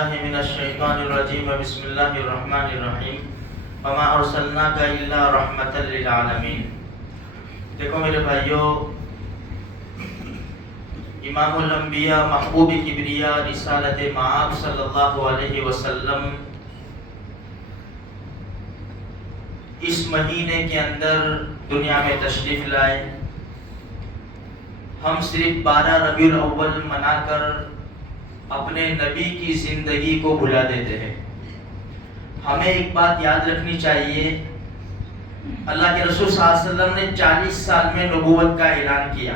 من الشیطان الرجیم بسم اللہ الرحمن الرحیم وما ارسلناک الا رحمۃ للعالمین۔ دیکھو میرے بھائیو، امام الانبیاء محبوب کبریا رسالت مآب صلی اللہ علیہ وسلم اس مہینے کے اندر دنیا میں تشریف لائے۔ ہم صرف 12 ربیع الاول منا کر اپنے نبی کی زندگی کو بھلا دیتے ہیں۔ ہمیں ایک بات یاد رکھنی چاہیے، اللہ کے رسول صلی اللہ علیہ وسلم نے 40 سال میں نبوت کا اعلان کیا،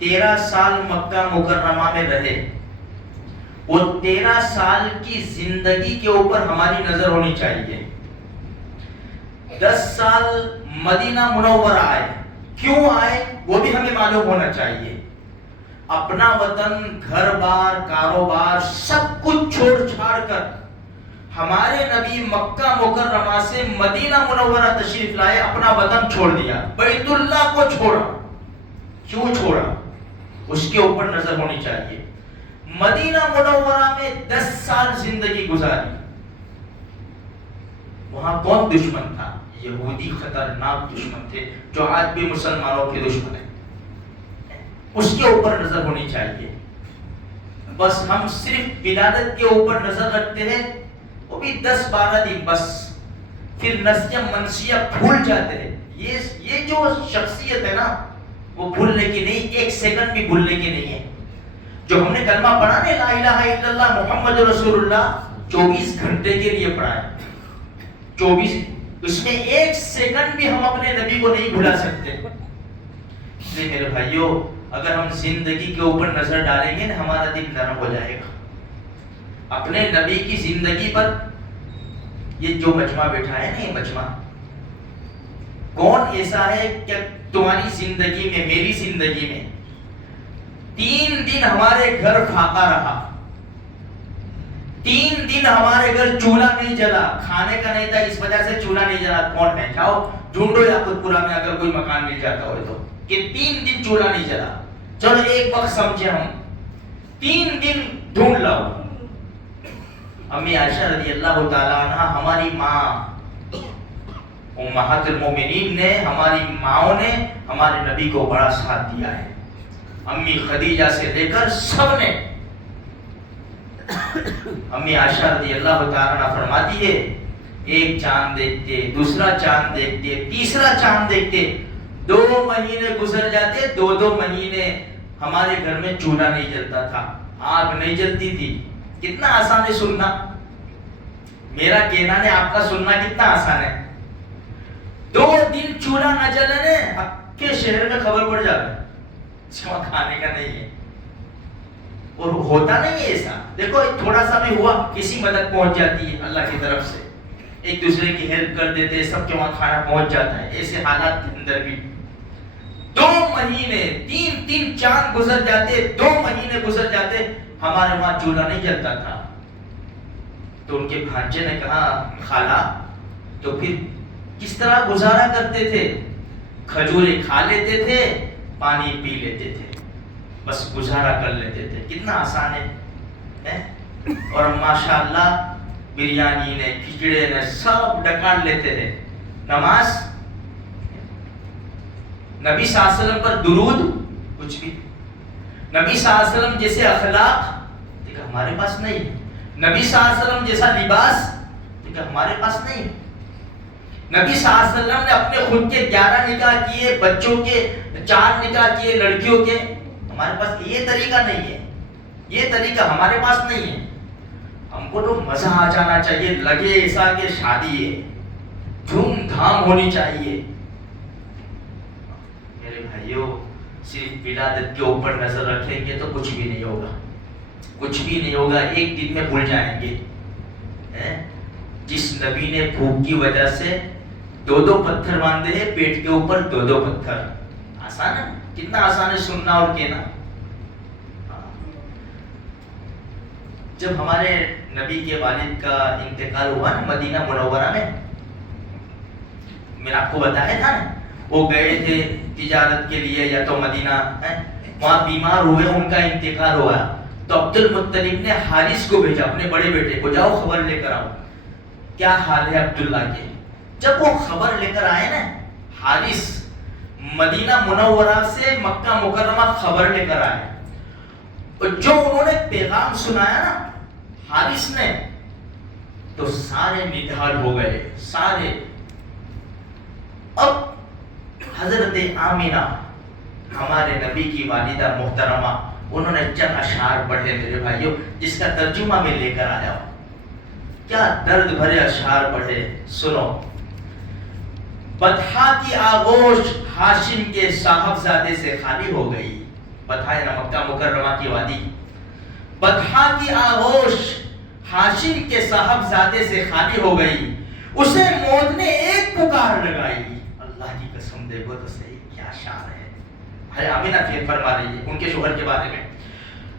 13 سال مکہ مکرمہ میں رہے۔ وہ 13 سال کی زندگی کے اوپر ہماری نظر ہونی چاہیے۔ 10 سال مدینہ منورہ آئے، کیوں آئے وہ بھی ہمیں معلوم ہونا چاہیے۔ اپنا وطن، گھر بار، کاروبار سب کچھ چھوڑ چھاڑ کر ہمارے نبی مکہ مکرمہ سے مدینہ منورہ تشریف لائے، اپنا وطن چھوڑ دیا، بیت اللہ کو چھوڑا۔ کیوں چھوڑا؟ اس کے اوپر نظر ہونی چاہیے۔ مدینہ منورہ میں 10 سال زندگی گزاری۔ وہاں کون دشمن تھا؟ یہودی خطرناک دشمن تھے جو آج بھی مسلمانوں کے دشمن ہیں۔ اس کے اوپر نظر ہونی چاہیے۔ بس ہم صرف ولادت کے اوپر نظر رکھتے ہیں، وہ بھی 10-12 دن بس، پھر نسیہ منسیہ بھول جاتے ہیں۔ یہ جو شخصیت ہے نا، وہ بھولنے کی نہیں، 1 سیکنڈ بھی بھولنے کی نہیں ہے۔ جو ہم نے کلمہ پڑھا نا، لا الہ الا اللہ محمد رسول اللہ، 24 گھنٹے کے لیے پڑھا ہے، 24، اس میں 1 سیکنڈ بھی ہم اپنے نبی کو نہیں بھلا سکتے۔ اس لیے میرے بھائیوں، اگر ہم زندگی کے اوپر نظر ڈالیں گے نا، ہمارا دل نرم ہو جائے گا۔ اپنے نبی کی زندگی پر یہ جو مجمع بیٹھا ہے نا، یہ مجمع کون ایسا ہے کہ تمہاری زندگی میں، میری زندگی میں 3 دن ہمارے گھر فاقہ رہا، 3 دن ہمارے گھر چولہا نہیں جلا، کھانے کا نہیں تھا، اس وجہ سے چولہا نہیں جلا؟ کون ہے؟ جاؤ ڈھونڈو یاقوت پورہ میں اگر کوئی مکان مل جاتا ہو تو، کہ 3 دن چولہا نہیں جلا۔ چلو ایک وقت سمجھے ہم، 3 دن ڈھونڈ لاؤ۔ امی عائشہ رضی اللہ تعالیٰ عنہ، ہماری ماں امہات المومنین نے، ہماری ماؤں نے ہمارے نبی کو بڑا ساتھ دیا ہے۔ امی خدیجہ سے لے کر سب نے۔ امی عائشہ رضی اللہ تعالیٰ عنہ فرماتی ہے، ایک چاند دیکھتے، دوسرا چاند دیکھتے، تیسرا چاند دیکھتے، 2 مہینے گزر جاتے، 2 مہینے ہمارے گھر میں چولہا نہیں جلتا تھا، آگ نہیں جلتی تھی۔ کتنا آسان ہے سننا، میرا کہنا ہے، آپ کا سننا کتنا آسان ہے۔ 2 دن چولہا نہ جلنے، آپ کے شہر میں خبر پڑ جاتا ہے وہاں کھانے کا نہیں ہے۔ اور ہوتا نہیں ہے ایسا، دیکھو تھوڑا سا بھی ہوا، کسی مدد پہنچ جاتی ہے اللہ کی طرف سے، ایک دوسرے کی ہیلپ کر دیتے، سب کے وہاں کھانا پہنچ جاتا ہے۔ ایسے حالات کے اندر بھی 2 مہینے، 3 چاند گزر جاتے، 2 مہینے گزر جاتے، ہمارے وہاں چولہا نہیں جلتا تھا۔ تو ان کے بھانجے نے کہا، خالہ تو پھر کس طرح گزارا کرتے تھے؟ کھجورے کھا لیتے تھے، پانی پی لیتے تھے، بس گزارا کر لیتے تھے۔ کتنا آسان ہے۔ اور ماشاءاللہ بریانی نے، کھچڑے نے، سب ڈکار لیتے تھے۔ نماز، نبی صلی اللہ علیہ وسلم پر درود، کچھ بھی۔ نبی صلی اللہ علیہ وسلم جیسے اخلاق دیکھا ہمارے پاس نہیں ہے۔ نبی صلی اللہ علیہ وسلم جیسا لباس دیکھا ہمارے پاس نہیں ہے۔ نبی صلی اللہ علیہ وسلم نے اپنے خود کے 11 نکاح کیے، بچوں کے 4 نکاح کیے، لڑکیوں کے۔ ہمارے پاس یہ طریقہ نہیں ہے، یہ طریقہ ہمارے پاس نہیں ہے۔ ہم کو تو مزہ آ جانا چاہیے، لگے ایسا کہ شادی ہے، دھوم دھام ہونی چاہیے۔ میرے بھائیوں، صرف ولادت کے اوپر نظر رکھیں گے تو کچھ بھی نہیں ہوگا، کچھ بھی نہیں ہوگا، ایک دن میں بھول جائیں گے۔ جس نبی نے بھوک کی وجہ سے 2 پتھر باندھے ہیں پیٹ کے اوپر، 2 پتھر، آسان ہے؟ کتنا آسان ہے سننا اور کہنا۔ جب ہمارے نبی کے والد کا انتقال ہوا نا مدینہ منورہ میں، میں نے آپ کو بتایا تھا نا، وہ گئے تھے تجارت کے لیے یا تو مدینہ، وہاں بیمار ہوئے، ان کا انتقال ہوا۔ تو عبد المطلب نے حارث کو بھیجا اپنے بڑے بیٹے کو, جاؤ خبر لے کر آؤ کیا حال ہے عبداللہ کے. جب وہ خبر لے کر آئے نا حارث, مدینہ منورہ سے مکہ مکرمہ خبر لے کر آئے, اور جو انہوں نے پیغام سنایا نا حارث نے, تو سارے نڈھال ہو گئے سارے. اب حضرت آمینہ ہمارے نبی کی والدہ محترمہ, انہوں نے چند اشعار پڑھے میرے بھائیوں, جس کا ترجمہ میں لے کر آیا ہوں. کیا درد بھرے اشعار پڑھے, سنو. بطحا کی آغوش ہاشم کے صاحبزادے سے خالی ہو گئی. بطحا ہے نا مکہ مکرمہ کی وادی. بطحا کی آغوش ہاشم کے صاحبزادے سے خالی ہو گئی, اسے موت نے ایک پکار لگائی. اللہ کی قسم دیکھو تو صحیح کیا شعر ہے. بھائی آمینہ پھر فرما رہی ہے ان کے شوہر کے بارے میں,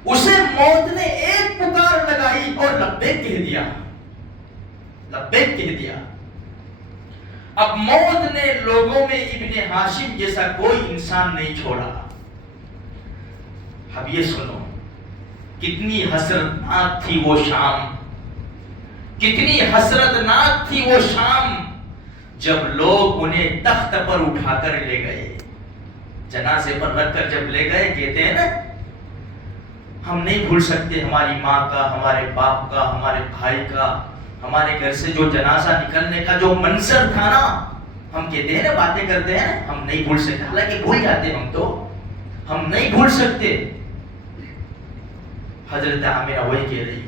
اسے موت نے ایک پکار لگائی اور لبیک کہہ دیا, لبیک کہہ دیا. اب موت نے لوگوں میں ابن ہاشم جیسا کوئی انسان نہیں چھوڑا. اب یہ سنو, کتنی حسرتناک تھی وہ شام, کتنی حسرتناک تھی وہ شام جب لوگ انہیں تخت پر اٹھا کر لے گئے, جنازے پر رکھ کر جب لے گئے. کہتے ہیں نا ہم نہیں بھول سکتے ہماری ماں کا, ہمارے باپ کا, ہمارے بھائی کا, ہمارے گھر سے جو جنازہ نکلنے کا جو منظر تھا نا, ہم کہتے ہیں نا باتیں کرتے ہیں ہم نہیں بھول سکتے, حالانکہ بھول جاتے ہم تو, ہم نہیں بھول سکتے. حضرت آمینہ وہی کہہ رہی,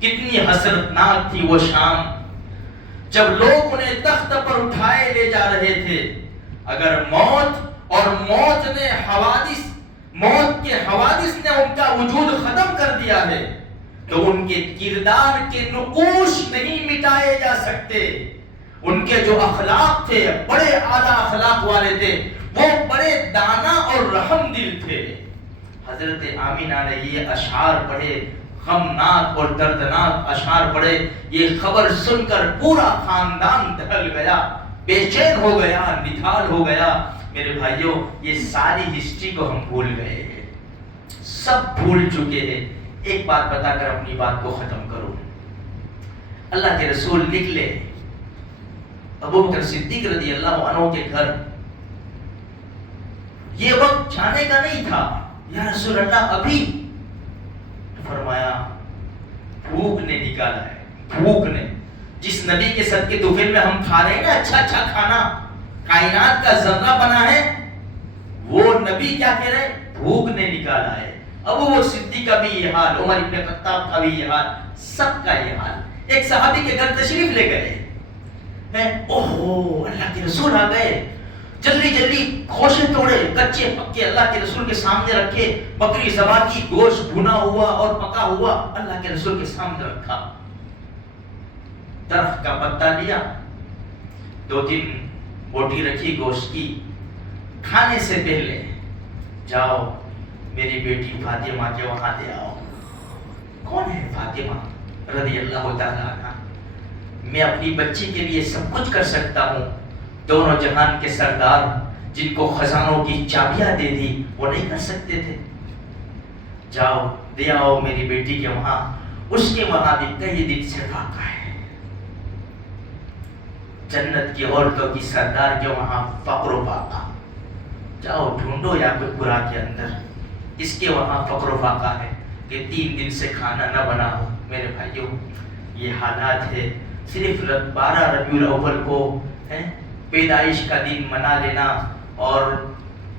کتنی حسرتناک تھی وہ شام جب لوگ انہیں تخت پر اٹھائے لے جا رہے تھے. اگر موت اور موت کے حوادث نے ان کا وجود ختم کر دیا ہے, تو ان کے کردار کے نقوش نہیں مٹائے جا سکتے. ان کے جو اخلاق تھے بڑے اعلیٰ اخلاق والے تھے, وہ بڑے دانا اور رحم دل تھے. حضرت آمینہ نے یہ اشعار پڑھے, غمناک اور دردناک اشعار پڑھے. یہ خبر سن کر پورا خاندان دہل گیا, بے چین ہو گیا, نڈھال ہو گیا. میرے بھائیوں یہ ساری ہسٹری کو ہم بھول گئے ہیں, سب بھول چکے ہیں. ایک بات بتا کر اپنی بات کو ختم کروں. اللہ کے رسول نکلے ابوبکر صدیق رضی اللہ عنہ کے گھر. یہ وقت جانے کا نہیں تھا. یا رسول اللہ ابھی؟ فرمایا بھوک نے نکالا ہے, بھوک نے. جس نبی کے صدقے توفیل میں ہم کھا رہے ہیں نا اچھا اچھا کھانا, کائنات کا ذرہ بنا ہے, وہ نبی کیا کہہ رہے, بھوک نے نکالا ہے. ابو بکر صدیق کا بھی یہ حال, عمر ابن خطاب کا بھی یہ حال, سب کا یہ حال. ایک صحابی کے گھر تشریف لے گئے, اوہو اللہ کے رسول آ گئے. جلدی جلدی گوشت توڑے, کچے پکے اللہ کے رسول کے سامنے رکھے. بکری ذبح کی, گوشت بھنا ہوا اور پکا ہوا اللہ کے رسول کے سامنے رکھا. درخت کا پتا لیا, 2-3 بوٹی رکھی گوشت کی. کھانے سے پہلے جاؤ میری بیٹی فاطمہ کے وہاں دے آؤ. کون ہے فاطمہ رضی اللہ تعالیٰ عنہ؟ میں اپنی بچی کے لیے سب کچھ کر سکتا ہوں. دونوں جہان کے سردار جن کو خزانوں کی چابیاں دے دی, وہ نہیں کر سکتے تھے؟ جاؤ دے آؤ میری بیٹی کے وہاں. اس کے وہاں بھی کئی دن سے واقع ہے. جنت کی عورتوں کی سردار کے وہاں فقر و فاقہ. جاؤ ڈھونڈو یا کوئی برا کے اندر, اس کے وہاں فقر و فاقہ ہے کہ 3 دن سے کھانا نہ بنا ہو. میرے بھائیوں یہ حالات ہے. صرف 12 ربیع الاول کو پیدائش کا دن منا لینا اور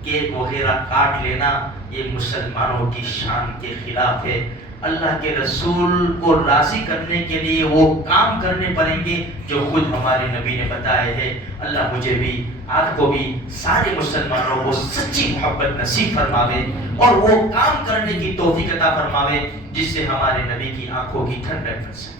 کیک وغیرہ کاٹ لینا, یہ مسلمانوں کی شان کے خلاف ہے. اللہ کے رسول کو راضی کرنے کے لیے وہ کام کرنے پڑیں گے جو خود ہمارے نبی نے بتائے ہیں. اللہ مجھے بھی, آپ کو بھی, سارے مسلمانوں کو سچی محبت نصیب فرماوے اور وہ کام کرنے کی توفیق عطا فرماوے جس سے ہمارے نبی کی آنکھوں کی ٹھنڈک بن سکے.